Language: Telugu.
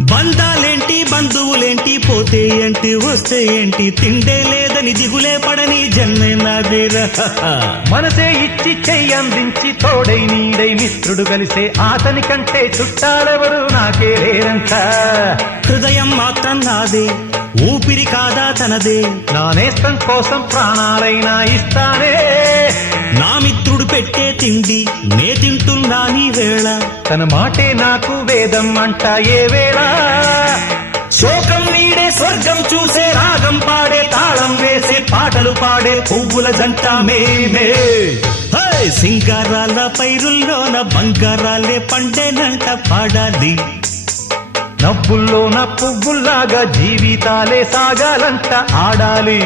బంధాలేంటి బంధువులేంటి పోతే ఏంటి వస్తే ఏంటి తిండే లేదని దిగులే పడని జన్మే నాదేరా. మనసే ఇచ్చి చెయ్యందించి తోడై నీడై మిత్రుడు కలిసే అతని కంటే చుట్టాలెవరు నాకే లేరంట. హృదయం మాత్రం నాదే ఊపిరి కాదా తనదే, నా నేస్తం కోసం ప్రాణాలైనా ఇస్తానే. నా మిత్రుడు పెట్టే తిండి నే తింటున్నా నీ వేళ, తన మాటే నాకు వేదం అంట ఏ వేళ. శోకం నీడే స్వర్గం చూసే రాగం పాడే తాళం వేసే పాటలు పాడే పువ్వుల జంట మేమే. సింగారాల పైరుల్లోన బంగారాలే పండేనంట పాడాలి. నవ్వుల్లోన పువ్వుల్లాగా జీవితాలే సాగాలంట ఆడాలి.